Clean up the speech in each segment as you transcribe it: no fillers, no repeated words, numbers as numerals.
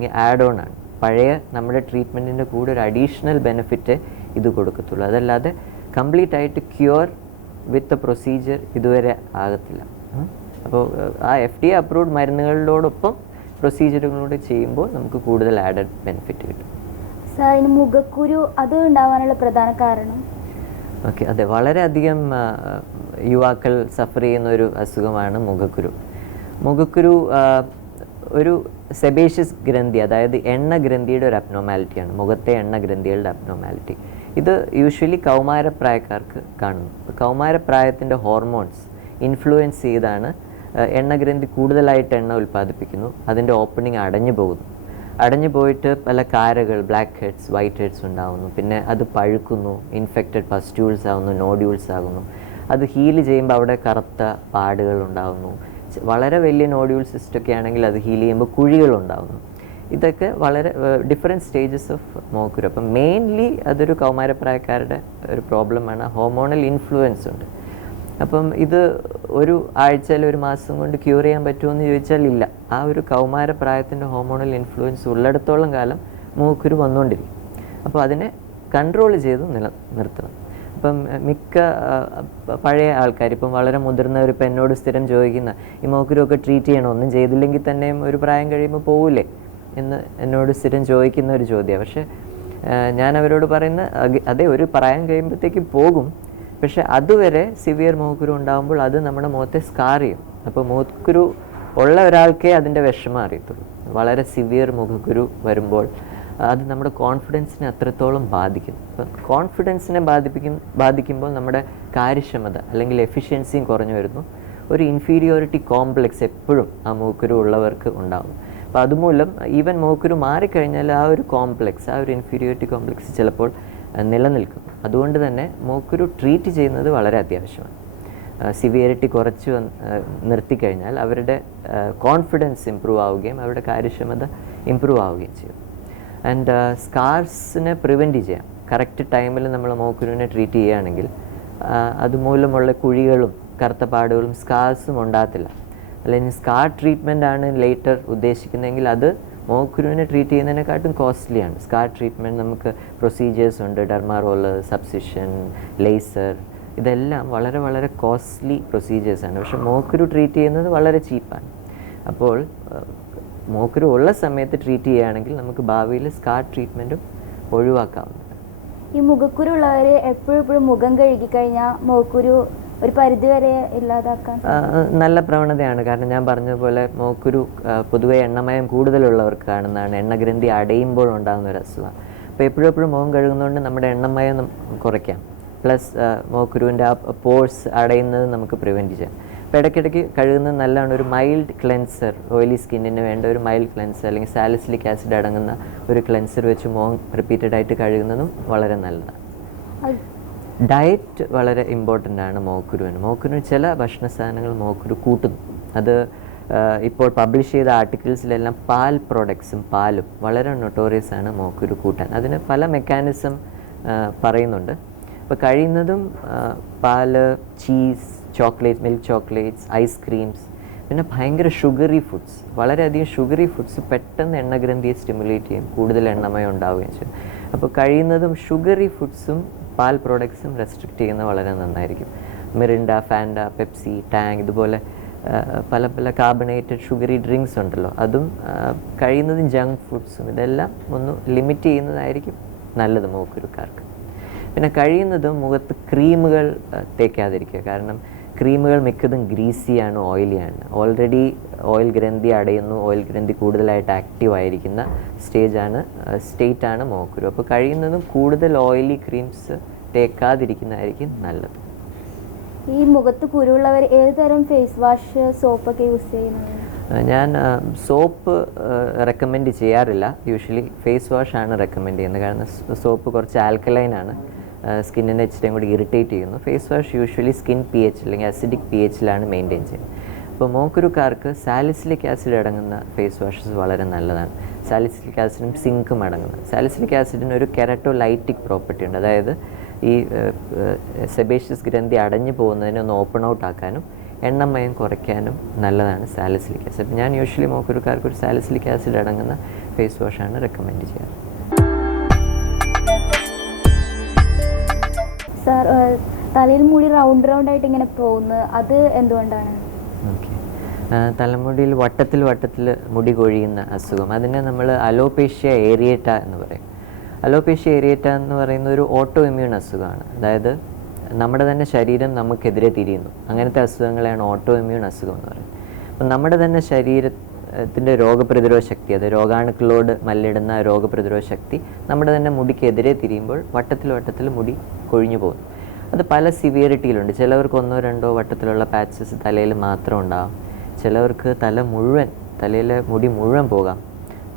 അല്ലെങ്കിൽ add on ആണ്. പഴയ നമ്മുടെ ട്രീറ്റ്മെൻറ്റിൻ്റെ കൂടെ ഒരു അഡീഷണൽ ബെനിഫിറ്റ് ഇത് കൊടുക്കത്തുള്ളൂ. അതല്ലാതെ കംപ്ലീറ്റ് ആയിട്ട് ക്യൂർ വിത്ത് പ്രൊസീജിയർ ഇതുവരെ ആകത്തില്ല. അപ്പോൾ ആ FDA അപ്രൂവ്ഡ് മരുന്നുകളോടൊപ്പം പ്രൊസീജിയറുകളൂടെ ചെയ്യുമ്പോൾ നമുക്ക് കൂടുതൽ ആഡഡ് ബെനിഫിറ്റ് കിട്ടും. സാർ, ഇനി മുഖക്കുരു അത് ഉണ്ടാവാനുള്ള പ്രധാന കാരണം? ഓക്കെ, അതെ, വളരെയധികം യുവാക്കൾ സഫർ ചെയ്യുന്ന ഒരു അസുഖമാണ് മുഖക്കുരു. മുഖക്കുരു ഒരു സെബേഷ്യസ് ഗ്രന്ഥി, അതായത് എണ്ണ ഗ്രന്ഥിയുടെ ഒരു അബ്നോർമാലിറ്റിയാണ്, മുഖത്തെ എണ്ണ ഗ്രന്ഥികളുടെ അബ്നോർമാലിറ്റി. ഇത് യൂഷ്വലി കൗമാരപ്രായക്കാർക്ക് കാണുന്നു. കൗമാരപ്രായത്തിൻ്റെ ഹോർമോൺസ് ഇൻഫ്ലുവൻസ് ചെയ്താണ് എണ്ണഗ്രന്ഥി കൂടുതലായിട്ട് എണ്ണ ഉൽപ്പാദിപ്പിക്കുന്നു. അതിൻ്റെ ഓപ്പണിംഗ് അടഞ്ഞു പോകുന്നു. അടഞ്ഞു പോയിട്ട് പല കാരകൾ, ബ്ലാക്ക് ഹെഡ്സ്, വൈറ്റ് ഹെഡ്സ് ഉണ്ടാകുന്നു. പിന്നെ അത് പഴുക്കുന്നു, ഇൻഫെക്റ്റഡ് പസ്റ്റ്യൂൾസ് ആകുന്നു, നോഡ്യൂൾസ് ആകുന്നു. അത് ഹീല് ചെയ്യുമ്പോൾ അവിടെ കറുത്ത പാടുകൾ ഉണ്ടാകുന്നു. വളരെ വലിയ നോഡ്യൂൾ സിസ്റ്റൊക്കെ ആണെങ്കിൽ അത് ഹീൽ ചെയ്യുമ്പോൾ കുഴികളുണ്ടാകുന്നു. ഇതൊക്കെ വളരെ ഡിഫറെൻറ്റ് സ്റ്റേജസ് ഓഫ് മുഖക്കുരു. അപ്പം മെയിൻലി അതൊരു കൗമാരപ്രായക്കാരുടെ ഒരു പ്രോബ്ലമാണ്. ഹോർമോണൽ ഇൻഫ്ലുവൻസ് ഉണ്ട്. അപ്പം ഇത് ഒരു ആഴ്ചയിൽ ഒരു മാസം കൊണ്ട് ക്യൂർ ചെയ്യാൻ പറ്റുമെന്ന് ചോദിച്ചാൽ ഇല്ല. ആ ഒരു കൗമാരപ്രായത്തിൻ്റെ ഹോർമോണൽ ഇൻഫ്ലുവൻസ് ഉള്ളിടത്തോളം കാലം മുഖക്കുരു വന്നുകൊണ്ടിരിക്കും. അപ്പോൾ അതിനെ കൺട്രോൾ ചെയ്ത് നിർത്തണം. ഇപ്പം മിക്ക പഴയ ആൾക്കാർ, ഇപ്പം വളരെ മുതിർന്നവർ ഇപ്പം എന്നോട് സ്ഥിരം ചോദിക്കുന്ന ഈ മുഖക്കുരുവൊക്കെ ട്രീറ്റ് ചെയ്യണം, ഒന്നും ചെയ്തില്ലെങ്കിൽ തന്നെയും ഒരു പ്രായം കഴിയുമ്പോൾ പോവില്ലേ എന്ന് എന്നോട് സ്ഥിരം ചോദിക്കുന്ന ഒരു ചോദ്യമാണ്. പക്ഷേ ഞാൻ അവരോട് പറയുന്ന അതെ, ഒരു പ്രായം കഴിയുമ്പോഴത്തേക്ക് പോകും. പക്ഷേ അതുവരെ സിവിയർ മുഖക്കുരു ഉണ്ടാകുമ്പോൾ അത് നമ്മുടെ മുഖത്തെ സ്കാർ ചെയ്യും. അപ്പോൾ മുഖക്കുരു ഉള്ള ഒരാൾക്കേ അതിൻ്റെ വിഷമം അറിയത്തുള്ളൂ. വളരെ സിവിയർ മുഖക്കുരു വരുമ്പോൾ അത് നമ്മുടെ കോൺഫിഡൻസിനെ അത്രത്തോളം ബാധിക്കും. അപ്പം കോൺഫിഡൻസിനെ ബാധിക്കുമ്പോൾ നമ്മുടെ കാര്യക്ഷമത അല്ലെങ്കിൽ എഫിഷ്യൻസിയും കുറഞ്ഞു വരുന്നു. ഒരു ഇൻഫീരിയോറിറ്റി കോംപ്ലക്സ് എപ്പോഴും ആ മുഖക്കുരു ഉള്ളവർക്ക് ഉണ്ടാകും. അപ്പോൾ അതുമൂലം ഈവൻ മുഖക്കുരു മാറിക്കഴിഞ്ഞാൽ ആ ഒരു കോംപ്ലക്സ്, ആ ഒരു ഇൻഫീരിയോറിറ്റി കോംപ്ലക്സ് ചിലപ്പോൾ നിലനിൽക്കും. അതുകൊണ്ട് തന്നെ മുഖക്കുരു ട്രീറ്റ് ചെയ്യുന്നത് വളരെ അത്യാവശ്യമാണ്. സിവിയറിറ്റി കുറച്ച് നിർത്തിക്കഴിഞ്ഞാൽ അവരുടെ കോൺഫിഡൻസ് ഇമ്പ്രൂവ് ആവുകയും അവരുടെ കാര്യക്ഷമത ഇമ്പ്രൂവ് ആവുകയും ചെയ്യും. ആൻഡ് സ്കാർസിനെ പ്രിവെൻറ്റ് ചെയ്യാം. കറക്റ്റ് ടൈമിൽ നമ്മൾ മുഖക്കുരുവിനെ ട്രീറ്റ് ചെയ്യുകയാണെങ്കിൽ അതുമൂലമുള്ള കുഴികളും കറുത്ത പാടുകളും സ്കാർസും ഉണ്ടാകത്തില്ല. അല്ലെങ്കിൽ സ്കാർ ട്രീറ്റ്മെൻ്റ് ആണ് ലേറ്റർ ഉദ്ദേശിക്കുന്നതെങ്കിൽ അത് മുഖക്കുരുവിനെ ട്രീറ്റ് ചെയ്യുന്നതിനെക്കാട്ടും കോസ്റ്റ്ലിയാണ്. സ്കാർ ട്രീറ്റ്മെൻറ്റ് നമുക്ക് പ്രൊസീജിയേഴ്സ് ഉണ്ട്, ഡെർമാ റോളർ, സബ്സിഷൻ, ലേസർ, ഇതെല്ലാം വളരെ വളരെ കോസ്റ്റ്ലി പ്രൊസീജിയേഴ്സാണ്. പക്ഷേ മുഖക്കുരു ട്രീറ്റ് ചെയ്യുന്നത് വളരെ ചീപ്പാണ്. അപ്പോൾ മുഖക്കുരു ഉള്ള സമയത്ത് ട്രീറ്റ് ചെയ്യുകയാണെങ്കിൽ നമുക്ക് ഭാവിയിൽ സ്കാർ ട്രീറ്റ്മെൻറ്റും ഒഴിവാക്കാവുന്നതാണ്. ഈ മുഖക്കുരു ഉള്ളവർ എപ്പോഴും മുഖം കഴുകിക്കഴിഞ്ഞാൽ മുഖക്കുരു ഒരു പരിധിവരെ ഇല്ലാതാക്കാൻ നല്ല പ്രവണതയാണ്. കാരണം ഞാൻ പറഞ്ഞതുപോലെ മുഖക്കുരു പൊതുവെ എണ്ണമയം കൂടുതലുള്ളവർക്ക് കാണുന്നതാണ്. എണ്ണഗ്രന്ഥി അടയുമ്പോൾ ഉണ്ടാകുന്ന ഒരു അസുഖമാണ്. അപ്പോൾ എപ്പോഴും മുഖം കഴുകുന്നതുകൊണ്ട് നമ്മുടെ എണ്ണമയം കുറയ്ക്കാം. പ്ലസ് മുഖക്കുരുവിൻ്റെ ആ പോഴ്സ് അടയുന്നത് നമുക്ക് പ്രിവെൻറ്റ് ചെയ്യാം. അപ്പോൾ ഇടയ്ക്കിടയ്ക്ക് കഴുകുന്നത് നല്ലതാണ്. ഒരു മൈൽഡ് ക്ലെൻസർ, ഓയിലി സ്കിന്നിന് വേണ്ട ഒരു മൈൽഡ് ക്ലെൻസർ അല്ലെങ്കിൽ സാലിസിലിക് ആസിഡ് അടങ്ങുന്ന ഒരു ക്ലെൻസർ വെച്ച് മുഖം റിപ്പീറ്റഡായിട്ട് കഴുകുന്നതും വളരെ നല്ലതാണ്. ഡയറ്റ് വളരെ ഇമ്പോർട്ടൻ്റ് ആണ് മുഖക്കുരുവിന്. മുഖക്കുരുവിന് ചില ഭക്ഷണ സാധനങ്ങൾ മുഖക്കുരു കൂട്ടുന്നു. അത് ഇപ്പോൾ പബ്ലിഷ് ചെയ്ത ആർട്ടിക്കിൾസിലെല്ലാം പാൽ പ്രോഡക്ട്സും പാലും വളരെ നൊട്ടോറിയസ് ആണ് മുഖക്കുരു കൂട്ടാൻ. അതിന് പല മെക്കാനിസം പറയുന്നുണ്ട്. അപ്പോൾ കഴിയുന്നതും പാല്, cheese, chocolate, milk chocolates, ice creams, പിന്നെ ഭയങ്കര ഷുഗറി ഫുഡ്സ്, വളരെയധികം ഷുഗറി ഫുഡ്സ് പെട്ടെന്ന് എണ്ണഗ്രന്ഥിയെ സ്റ്റിമുലേറ്റ് ചെയ്യും, കൂടുതൽ എണ്ണമയം ഉണ്ടാവുകയും ചെയ്യും. അപ്പോൾ കഴിയുന്നതും ഷുഗറി ഫുഡ്സും പാൽ പ്രോഡക്ട്സും റെസ്ട്രിക്റ്റ് ചെയ്യുന്നത് വളരെ നന്നായിരിക്കും. മിറിൻഡ, ഫാൻഡ, പെപ്സി, ടാങ്, ഇതുപോലെ പല പല കാർബണേറ്റഡ് ഷുഗറി ഡ്രിങ്ക്സ് ഉണ്ടല്ലോ, അതും കഴിയുന്നതും ജങ്ക് ഫുഡ്സും ഇതെല്ലാം ഒന്ന് ലിമിറ്റ് ചെയ്യുന്നതായിരിക്കും നല്ലത് മുഖക്കുരുക്കാർക്ക്. പിന്നെ കഴിയുന്നതും മുഖത്ത് ക്രീമുകൾ തേക്കാതിരിക്കുക. കാരണം ക്രീമുകൾ മിക്കതും ഗ്രീസിയാണ്, ഓയിലിയാണ്. ഓൾറെഡി ഓയിൽ ഗ്രന്ഥി അടയുന്നു, ഓയിൽ ഗ്രന്ഥി കൂടുതലായിട്ട് ആക്റ്റീവ് ആയിരിക്കുന്ന സ്റ്റേറ്റാണ് മുഖക്കുരു. അപ്പോൾ കഴിയുന്നതും കൂടുതൽ ഓയിലി ക്രീംസ് തേക്കാതിരിക്കുന്നതായിരിക്കും നല്ലത്. ഈ മുഖത്ത് കുരുവുള്ളവർ ഏത് തരം ഫേസ് വാഷ്, സോപ്പൊക്കെ യൂസ് ചെയ്യുന്നത്? ഞാൻ സോപ്പ് റെക്കമെൻഡ് ചെയ്യാറില്ല. യൂഷ്വലി ഫേസ് വാഷാണ് റെക്കമെൻഡ് ചെയ്യുന്നത്. കാരണം സോപ്പ് കുറച്ച് ആൽക്കലൈനാണ്, സ്കിന്നിനെ ഇച്ചിരിയും കൂടി ഇറിറ്റേറ്റ് ചെയ്യുന്നു. Face wash usually skin pH അല്ലെങ്കിൽ അസിഡിക് pHലാണ് മെയിൻറ്റെയിൻ ചെയ്യുന്നത്. അപ്പോൾ മുഖക്കുരുക്കാർക്ക് സാലിസിലിക് ആസിഡ് അടങ്ങുന്ന ഫേസ് വാഷസ് വളരെ നല്ലതാണ്. സാലിസിലിക് ആസിഡും സിങ്കും അടങ്ങുന്നത്. സാലിസിലിക് ആസിഡിന് ഒരു കെരട്ടോലൈറ്റിക് പ്രോപ്പർട്ടി ഉണ്ട്. അതായത് ഈ സെബേഷ്യസ് ഗ്രന്ഥി അടഞ്ഞു പോകുന്നതിനെ ഒന്ന് ഓപ്പൺ ഔട്ട് ആക്കാനും എണ്ണമയം കുറയ്ക്കാനും നല്ലതാണ് സാലിസിലിക് ആസിഡ്. ഞാൻ യൂഷ്വലി മോക്കുരുക്കാർക്ക് ഒരു സാലിസിലിക് ആസിഡ് അടങ്ങുന്ന ഫേസ് വാഷാണ് റെക്കമെൻഡ് ചെയ്യാറ്. സാർ, തലയിൽ മുടി റൗണ്ട് ആയിട്ട് ഇങ്ങനെ പോകുന്നത് അത് എന്തുകൊണ്ടാണ്? ഓക്കെ, തലമുടിയിൽ വട്ടത്തിൽ മുടി കൊഴിയുന്ന അസുഖം, അതിനെ നമ്മൾ അലോപേഷ്യ ഏരിയേറ്റ എന്ന് പറയും. അലോപേഷ്യ ഏരിയേറ്റ എന്ന് പറയുന്ന ഒരു ഓട്ടോ ഇമ്മ്യൂൺ അസുഖമാണ്. അതായത് നമ്മുടെ തന്നെ ശരീരം നമുക്കെതിരെ തിരിയുന്നു. അങ്ങനത്തെ അസുഖങ്ങളെയാണ് ഓട്ടോ ഇമ്മ്യൂൺ അസുഖം എന്ന് പറയുന്നത്. അപ്പം നമ്മുടെ തന്നെ ശരീരത്തിൻ്റെ രോഗപ്രതിരോധ ശക്തി, അത് രോഗാണുക്കളോട് മല്ലിടുന്ന രോഗപ്രതിരോധ ശക്തി നമ്മുടെ തന്നെ മുടിക്കെതിരെ തിരിയുമ്പോൾ വട്ടത്തിൽ മുടി കൊഴിഞ്ഞു പോകുന്നു. അത് പല സിവിയറിറ്റിയിലുണ്ട്. ചിലവർക്ക് 1-2 വട്ടത്തിലുള്ള പാച്ചസ് തലയിൽ മാത്രം ഉണ്ടാകും. ചിലവർക്ക് തലയിലെ മുടി മുഴുവൻ പോകാം.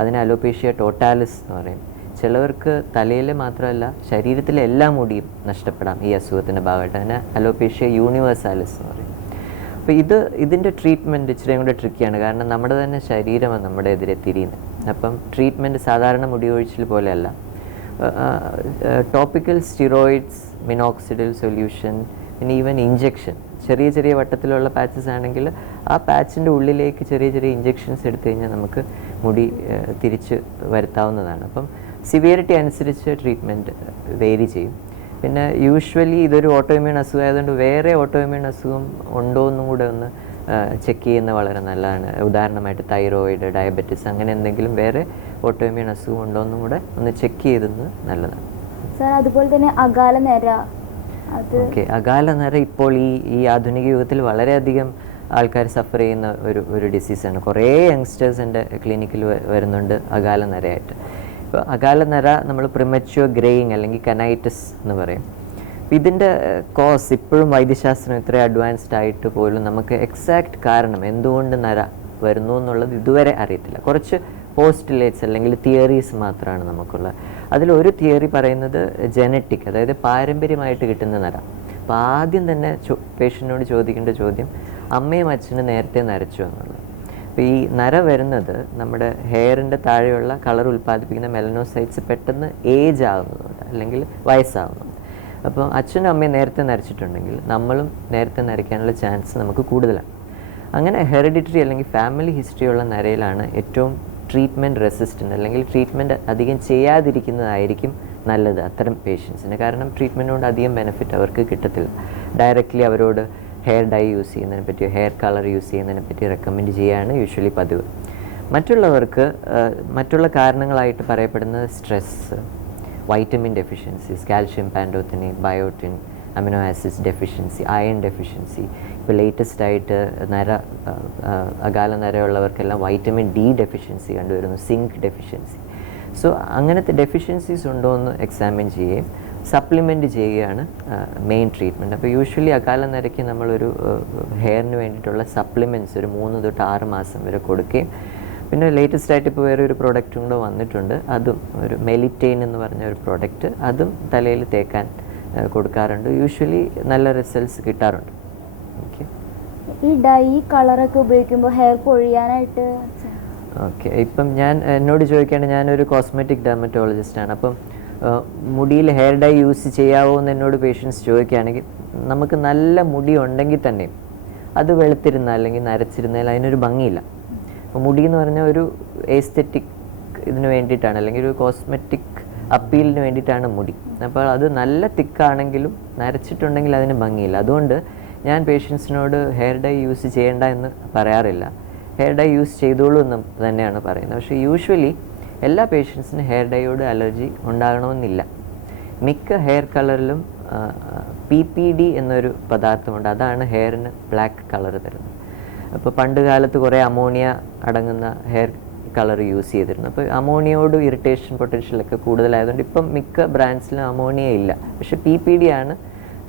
അതിനെ അലോപേഷ്യ ടോട്ടാലിസ് എന്ന് പറയും. ചിലവർക്ക് തലയിലെ മാത്രമല്ല ശരീരത്തിലെ എല്ലാ മുടിയും നഷ്ടപ്പെടാം ഈ അസുഖത്തിൻ്റെ ഭാഗമായിട്ട്. അതിനെ അലോപേഷ്യ യൂണിവേഴ്സാലിസ് എന്ന് പറയും. അപ്പോൾ ഇതിൻ്റെ ട്രീറ്റ്മെൻറ്റ് ഇച്ചിരി കൂടെ ട്രിക്കിയാണ്. കാരണം നമ്മുടെ തന്നെ ശരീരമാണ് നമ്മുടെ എതിരെ തിരിയുന്നത്. അപ്പം ട്രീറ്റ്മെൻറ്റ് സാധാരണ മുടി ഒഴിച്ചിൽ പോലെയല്ല. ടോപ്പിക്കൽ സ്റ്റിറോയിഡ്സ്, മിനോക്സിഡിൽ സൊല്യൂഷൻ, പിന്നെ ഈവൻ ഇഞ്ചെക്ഷൻ, ചെറിയ വട്ടത്തിലുള്ള പാച്ചസ് ആണെങ്കിൽ ആ പാച്ചിൻ്റെ ഉള്ളിലേക്ക് ചെറിയ ഇഞ്ചെക്ഷൻസ് എടുത്തു കഴിഞ്ഞാൽ നമുക്ക് മുടി തിരിച്ച് വരുത്താവുന്നതാണ്. അപ്പം സിവിയറിറ്റി അനുസരിച്ച് ട്രീറ്റ്മെൻറ്റ് വേരി ചെയ്യും. പിന്നെ യൂഷ്വലി ഇതൊരു ഓട്ടോ ഇമ്മ്യൂൺ അസുഖം ആയതുകൊണ്ട് വേറെ ഓട്ടോ ഇമ്മ്യൂൺ അസുഖം ഉണ്ടോ എന്നും കൂടെ ഒന്ന് ചെക്ക് ചെയ്യുന്നത് വളരെ നല്ലതാണ്. ഉദാഹരണമായിട്ട് തൈറോയിഡ്, ഡയബറ്റിസ്, അങ്ങനെ എന്തെങ്കിലും വേറെ ഓട്ടോ ഇമ്മ്യൂൺ അസുഖം ഉണ്ടോ എന്നും കൂടെ ഒന്ന് ചെക്ക് ചെയ്തത് നല്ലതാണ്. സാർ, അതുപോലെ തന്നെ അകാല നര. ഓക്കെ, അകാല നര ഇപ്പോൾ ഈ ആധുനിക യുഗത്തിൽ വളരെയധികം ആൾക്കാർ സഫർ ചെയ്യുന്ന ഒരു ഡിസീസാണ്. കുറേ യങ്സ്റ്റേഴ്സ് എൻ്റെ ക്ലിനിക്കിൽ വരുന്നുണ്ട് അകാല നരയായിട്ട്. ഇപ്പോൾ അകാല നര നമ്മൾ പ്രിമച്യൂർ ഗ്രേയിങ് അല്ലെങ്കിൽ കനൈറ്റിസ് എന്ന് പറയും. ഇതിൻ്റെ കോസ് ഇപ്പോഴും വൈദ്യശാസ്ത്രം ഇത്ര അഡ്വാൻസ്ഡ് ആയിട്ട് പോലും നമുക്ക് എക്സാക്റ്റ് കാരണം എന്തുകൊണ്ട് നര വരുന്നു എന്നുള്ളത് ഇതുവരെ അറിയത്തില്ല. കുറച്ച് പോസ്റ്റുലേറ്റ്സ് അല്ലെങ്കിൽ തിയറീസ് മാത്രമാണ് നമുക്കുള്ളത്. അതിലൊരു തിയറി പറയുന്നത് ജനറ്റിക്, അതായത് പാരമ്പര്യമായിട്ട് കിട്ടുന്ന നര. അപ്പോൾ ആദ്യം തന്നെ പേഷ്യൻറ്റിനോട് ചോദിക്കേണ്ട ചോദ്യം അമ്മയും അച്ഛനും നേരത്തെ നരച്ചു എന്നുള്ളത്. അപ്പോൾ ഈ നര വരുന്നത് നമ്മുടെ ഹെയറിൻ്റെ താഴെയുള്ള കളർ ഉൽപ്പാദിപ്പിക്കുന്ന മെലനോസൈറ്റ്സ് പെട്ടെന്ന് ഏജ് ആകുന്നതുകൊണ്ട് അല്ലെങ്കിൽ വയസ്സാകുന്നുണ്ട്. അപ്പോൾ അച്ഛനും അമ്മയും നേരത്തെ നരച്ചിട്ടുണ്ടെങ്കിൽ നമ്മളും നേരത്തെ നരയ്ക്കാനുള്ള ചാൻസ് നമുക്ക് കൂടുതലാണ്. അങ്ങനെ ഹെറിഡിറ്ററി അല്ലെങ്കിൽ ഫാമിലി ഹിസ്റ്ററി ഉള്ള നരയിലാണ് ഏറ്റവും ട്രീറ്റ്മെൻറ്റ് റെസിസ്റ്റൻ്റ് അല്ലെങ്കിൽ ട്രീറ്റ്മെൻറ്റ് അധികം ചെയ്യാതിരിക്കുന്നതായിരിക്കും നല്ലത് അത്തരം പേഷ്യൻസിന്. കാരണം ട്രീറ്റ്മെൻറ്റ് കൊണ്ട് അധികം ബെനിഫിറ്റ് അവർക്ക് കിട്ടത്തില്ല. ഡയറക്റ്റ്ലി അവരോട് ഹെയർ ഡൈ യൂസ് ചെയ്യുന്നതിനെ പറ്റി, ഹെയർ കളർ യൂസ് ചെയ്യുന്നതിനെ പറ്റി റെക്കമെൻഡ് ചെയ്യുകയാണ് യൂഷ്വലി പതിവ്. മറ്റുള്ളവർക്ക് മറ്റുള്ള കാരണങ്ങളായിട്ട് പറയപ്പെടുന്നത് സ്ട്രെസ്സ്, വൈറ്റമിൻ ഡെഫിഷ്യൻസീസ്, കാൽഷ്യം, പാൻറ്റോത്തനിൻ, biotin, amino acids deficiency, iron deficiency. ഇപ്പോൾ ലേറ്റസ്റ്റ് ആയിട്ട് അകാല നരയുള്ളവർക്കെല്ലാം വൈറ്റമിൻ ഡി ഡെഫിഷ്യൻസി കണ്ടുവരുന്നു, സിങ്ക് ഡെഫിഷ്യൻസി. സോ അങ്ങനത്തെ ഡെഫിഷ്യൻസീസ് ഉണ്ടോ എന്ന് എക്സാമിൻ ചെയ്യുകയും സപ്ലിമെൻറ്റ് ചെയ്യുകയാണ് മെയിൻ ട്രീറ്റ്മെൻറ്റ്. അപ്പോൾ യൂഷ്വലി അകാല നരയ്ക്ക് നമ്മളൊരു ഹെയറിന് വേണ്ടിയിട്ടുള്ള സപ്ലിമെൻറ്റ്സ് ഒരു 3 തൊട്ട് 6 മാസം വരെ കൊടുക്കുകയും പിന്നെ ലേറ്റസ്റ്റ് ആയിട്ട് ഇപ്പോൾ വേറെ ഒരു പ്രോഡക്റ്റും കൂടെ വന്നിട്ടുണ്ട്. അതും ഒരു മെലിറ്റെയിൻ എന്ന് പറഞ്ഞ ഒരു പ്രോഡക്റ്റ്, അതും തലയിൽ തേക്കാൻ കൊടുക്കാറുണ്ട്. യൂഷ്വലി നല്ല റിസൾട്ട്സ് കിട്ടാറുണ്ട്. ഓക്കെ, ഈ ഡൈ കളറൊക്കെ ഉപയോഗിക്കുമ്പോൾ ഹെയർ പൊഴിയാനായിട്ട്? ഓക്കെ, ഇപ്പം എന്നോട് ചോദിക്കുകയാണെങ്കിൽ ഞാനൊരു കോസ്മെറ്റിക് ഡെർമറ്റോളജിസ്റ്റാണ്. അപ്പം മുടിയിൽ ഹെയർ ഡൈ യൂസ് ചെയ്യാവോ എന്ന് എന്നോട് പേഷ്യൻസ് ചോദിക്കുകയാണെങ്കിൽ നമുക്ക് നല്ല മുടി ഉണ്ടെങ്കിൽ തന്നെ അത് വെളുത്തിരുന്നാൽ അല്ലെങ്കിൽ നരച്ചിരുന്നാൽ അതിനൊരു ഭംഗിയില്ല. അപ്പോൾ മുടി എന്ന് പറഞ്ഞാൽ ഒരു എസ്തെറ്റിക് ഇതിന് വേണ്ടിയിട്ടാണ് അല്ലെങ്കിൽ ഒരു കോസ്മെറ്റിക് അപ്പീലിന് വേണ്ടിയിട്ടാണ് മുടി. അപ്പോൾ അത് നല്ല തിക്കാണെങ്കിലും നരച്ചിട്ടുണ്ടെങ്കിൽ അതിന് ഭംഗിയില്ല. അതുകൊണ്ട് ഞാൻ പേഷ്യൻസിനോട് ഹെയർ ഡൈ യൂസ് ചെയ്യേണ്ട എന്ന് പറയാറില്ല. ഹെയർ ഡൈ യൂസ് ചെയ്തോളൂ എന്ന് തന്നെയാണ് പറയുന്നത്. പക്ഷേ യൂഷ്വലി എല്ലാ പേഷ്യൻസിനും ഹെയർ ഡൈയോട് അലർജി ഉണ്ടാകണമെന്നില്ല. മിക്ക ഹെയർ കളറിലും PPD എന്നൊരു പദാർത്ഥമുണ്ട്. അതാണ് ഹെയറിന് ബ്ലാക്ക് കളർ തരുന്നത്. അപ്പോൾ പണ്ട് കാലത്ത് കുറേ അമോണിയ അടങ്ങുന്ന ഹെയർ കളർ യൂസ് ചെയ്തിരുന്നു. അപ്പോൾ അമോണിയയോട് ഇറിറ്റേഷൻ പൊട്ടൻഷ്യലൊക്കെ കൂടുതലായതുകൊണ്ട് ഇപ്പം മിക്ക ബ്രാൻഡ്സിലും അമോണിയ ഇല്ല. പക്ഷേ PPD ആണ്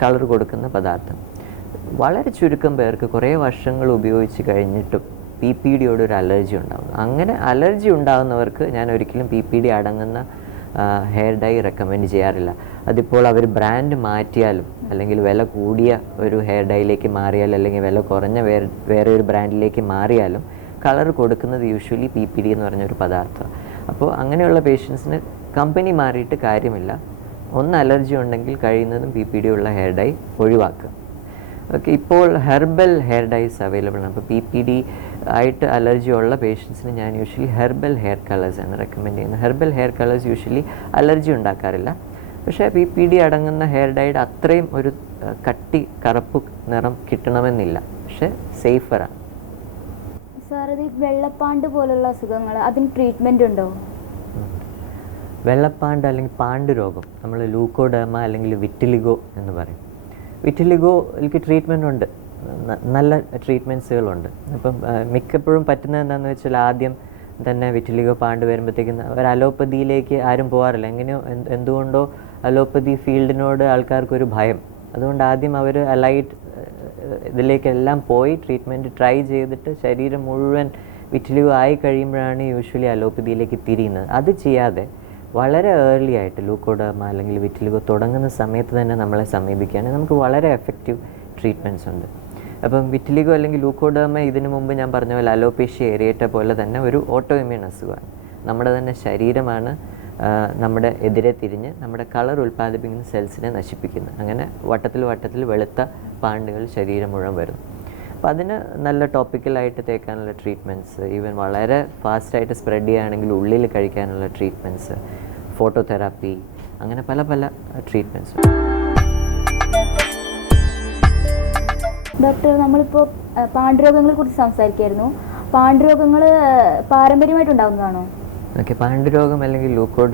കളർ കൊടുക്കുന്ന പദാർത്ഥം. വളരെ ചുരുക്കം പേർക്ക് കുറേ വർഷങ്ങൾ ഉപയോഗിച്ച് കഴിഞ്ഞിട്ടും PPDയോട് ഒരു അലർജി ഉണ്ടാകുന്നു. അങ്ങനെ അലർജി ഉണ്ടാകുന്നവർക്ക് ഞാൻ ഒരിക്കലും PPD അടങ്ങുന്ന ഹെയർ ഡൈ റെക്കമെൻഡ് ചെയ്യാറില്ല. അതിപ്പോൾ അവർ ബ്രാൻഡ് മാറ്റിയാലും അല്ലെങ്കിൽ വില കൂടിയ ഒരു ഹെയർ ഡൈയിലേക്ക് മാറിയാലും അല്ലെങ്കിൽ വില കുറഞ്ഞ വേറെ ഒരു ബ്രാൻഡിലേക്ക് മാറിയാലും കളർ കൊടുക്കുന്നത് യൂഷ്വലി PPD എന്ന് പറഞ്ഞൊരു പദാർത്ഥമാണ്. അപ്പോൾ അങ്ങനെയുള്ള പേഷ്യൻസിന് കമ്പനി മാറിയിട്ട് കാര്യമില്ല. ഒന്ന് അലർജി ഉണ്ടെങ്കിൽ കഴിയുന്നതും PPD ഉള്ള ഹെയർ ഡൈ ഒഴിവാക്കുക. ഓക്കെ, ഇപ്പോൾ ഹെർബൽ ഹെയർ ഡൈസ് അവൈലബിൾ ആണ്. അപ്പോൾ PPD ആയിട്ട് അലർജി ഉള്ള പേഷ്യൻസിന് ഞാൻ യൂഷ്വലി ഹെർബൽ ഹെയർ കളേഴ്സ് ആണ് റെക്കമെൻഡ് ചെയ്യുന്നത്. Herbal hair colours usually allergy ഉണ്ടാക്കാറില്ല. പക്ഷേ PPD അടങ്ങുന്ന ഹെയർ ഡൈഡ് അത്രയും ഒരു കട്ടി കറുപ്പ് നിറം കിട്ടണമെന്നില്ല, പക്ഷേ സേഫറാണ്. സാർ, ഇത് വെള്ളപ്പാണ്ട് പോലുള്ള അസുഖങ്ങൾ അതിന് ട്രീറ്റ്മെൻ്റ് ഉണ്ടോ? വെള്ളപ്പാണ്ട് അല്ലെങ്കിൽ പാണ്ട് രോഗം നമ്മൾ ലൂക്കോഡെർമ അല്ലെങ്കിൽ വിറ്റിലിഗോ എന്ന് പറയും. വിറ്റിലിഗോയ്ക്ക് ട്രീറ്റ്മെൻ്റ് ഉണ്ട്, നല്ല ട്രീറ്റ്മെൻറ്റ്സുകളുണ്ട്. അപ്പം മിക്കപ്പോഴും പറ്റുന്നത് എന്താണെന്ന് വെച്ചാൽ ആദ്യം തന്നെ വിറ്റിലിഗോ പാണ്ട് വരുമ്പോഴത്തേക്കും ഒരു അലോപ്പതിയിലേക്ക് ആരും പോകാറില്ല. എങ്ങനെയോ എന്തുകൊണ്ടോ അലോപ്പതി ഫീൽഡിനോട് ആൾക്കാർക്കൊരു ഭയം. അതുകൊണ്ട് ആദ്യം അവർ അലൈറ്റ് ഇതിലേക്കെല്ലാം പോയി ട്രീറ്റ്മെൻറ്റ് ട്രൈ ചെയ്തിട്ട് ശരീരം മുഴുവൻ വിറ്റിലിഗോ ആയി കഴിയുമ്പോഴാണ് യൂഷ്വലി അലോപ്പതിയിലേക്ക് തിരിയുന്നത്. അത് ചെയ്യാതെ വളരെ ഏർലി ആയിട്ട് ലൂക്കോഡെർമ അല്ലെങ്കിൽ വിറ്റിലിഗോ തുടങ്ങുന്ന സമയത്ത് തന്നെ നമ്മളെ സമീപിക്കുകയാണെങ്കിൽ നമുക്ക് വളരെ എഫക്റ്റീവ് ട്രീറ്റ്മെൻറ്റ്സ് ഉണ്ട്. അപ്പം വിറ്റിലിഗോ അല്ലെങ്കിൽ ലൂക്കോഡെർമ ഇതിനു മുമ്പ് ഞാൻ പറഞ്ഞ പോലെ അലോപേഷ്യ ഏരിയേറ്റ പോലെ തന്നെ ഒരു ഓട്ടോ ഇമ്മ്യൂൺ അസുഖമാണ്. നമ്മുടെ തന്നെ ശരീരമാണ് നമ്മുടെ എതിരെ തിരിഞ്ഞ് നമ്മുടെ കളർ ഉൽപ്പാദിപ്പിക്കുന്ന സെൽസിനെ നശിപ്പിക്കുന്നത്. അങ്ങനെ വട്ടത്തിൽ വെളുത്ത പാണ്ടുകൾ ശരീരം മുഴുവൻ വരുന്നു. അപ്പോൾ അതിന് നല്ല ടോപ്പിക്കലായിട്ട് തേക്കാനുള്ള ട്രീറ്റ്മെൻറ്റ്സ്, ഈവൻ വളരെ ഫാസ്റ്റായിട്ട് സ്പ്രെഡ് ചെയ്യുകയാണെങ്കിൽ ഉള്ളിൽ കഴിക്കാനുള്ള ട്രീറ്റ്മെൻറ്റ്സ്, ഫോട്ടോതെറാപ്പി, അങ്ങനെ പല ട്രീറ്റ്മെൻറ്റ്സ്. ഡോക്ടർ, നമ്മളിപ്പോൾ പാണ്ഡുരോഗങ്ങളെ കുറിച്ച് സംസാരിക്കായിരുന്നു. പാണ്ഡുരോഗങ്ങൾ പാരമ്പര്യമായിട്ടുണ്ടാകുന്നതാണോ? ഓക്കെ, പാണ്ഡുരോഗം അല്ലെങ്കിൽ ലൂക്കോഡ്